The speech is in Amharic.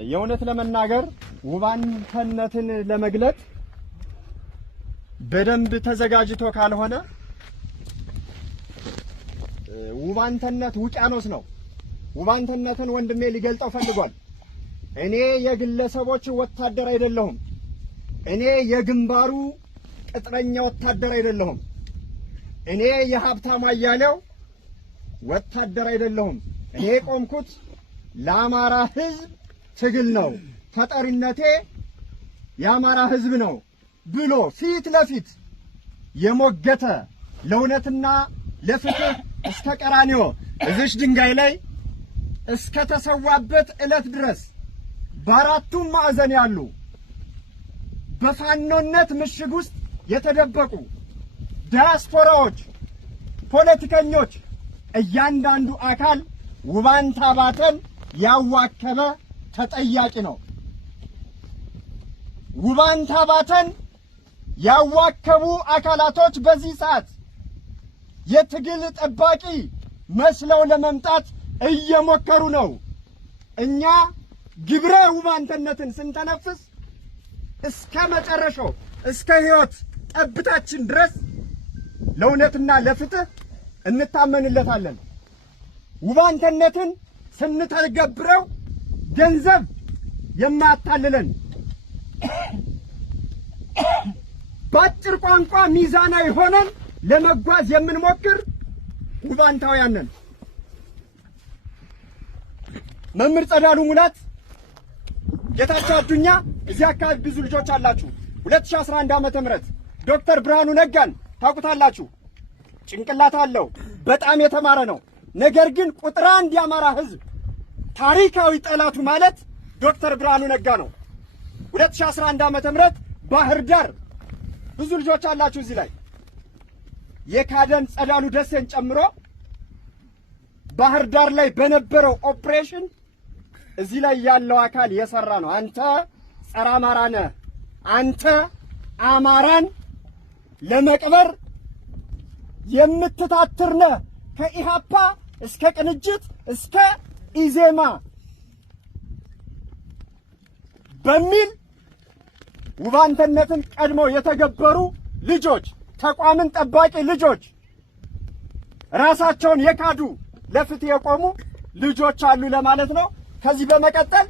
የእውነት ለመናገር ውባንተነትን ለመግለጥ በደንብ ተዘጋጅቶ ካልሆነ ውባንተነት ውቅያኖስ ነው። ውባንተነትን ወንድሜ ሊገልጠው ፈልጓል። እኔ የግለሰቦች ወታደር አይደለሁም። እኔ የግንባሩ ቅጥረኛ ወታደር አይደለሁም። እኔ የሀብታሙ አያሌው ወታደር አይደለሁም። እኔ ቆምኩት ለአማራ ሕዝብ ትግል ነው። ተጠሪነቴ የአማራ ሕዝብ ነው ብሎ ፊት ለፊት የሞገተ ለእውነትና ለፍትህ እስከ ቀራንዮ እዚሽ ድንጋይ ላይ እስከ ተሰዋበት ዕለት ድረስ በአራቱም ማዕዘን ያሉ በፋኖነት ምሽግ ውስጥ የተደበቁ ዲያስፖራዎች፣ ፖለቲከኞች እያንዳንዱ አካል ውባንተ አባተን ያዋከበ ተጠያቂ ነው። ውባንተ አባተን ያዋከቡ አካላቶች በዚህ ሰዓት የትግል ጠባቂ መስለው ለመምጣት እየሞከሩ ነው። እኛ ግብረ ውባንተነትን ስንተነፍስ እስከ መጨረሻው እስከ ሕይወት ጠብታችን ድረስ ለእውነትና ለፍትህ እንታመንለታለን። ውባንተነትን ስንተገብረው ገንዘብ የማያታልለን በአጭር ቋንቋ ሚዛናዊ ሆነን ለመጓዝ የምንሞክር ውባንታውያን ነን። መምህር ጸዳሉ ሙላት፣ ጌታቸው አዱኛ፣ እዚህ አካባቢ ብዙ ልጆች አላችሁ። 2011 ዓመተ ምህረት ዶክተር ብርሃኑ ነጋን ታውቁታላችሁ። ጭንቅላት አለው፣ በጣም የተማረ ነው። ነገር ግን ቁጥር አንድ የአማራ ሕዝብ ታሪካዊ ጠላቱ ማለት ዶክተር ብርሃኑ ነጋ ነው። 2011 ዓመተ ምህረት ባህር ዳር ብዙ ልጆች አላችሁ እዚህ ላይ የካደን ጸዳሉ ደሴን ጨምሮ ባህር ዳር ላይ በነበረው ኦፕሬሽን እዚህ ላይ ያለው አካል የሰራ ነው። አንተ ጸረ አማራ ነህ፣ አንተ አማራን ለመቅበር የምትታትር ነህ፣ ከኢሃፓ እስከ ቅንጅት እስከ ኢዜማ በሚል ውባንተነትን ቀድመው የተገበሩ ልጆች፣ ተቋምን ጠባቂ ልጆች፣ ራሳቸውን የካዱ ለፍትህ የቆሙ ልጆች አሉ ለማለት ነው። ከዚህ በመቀጠል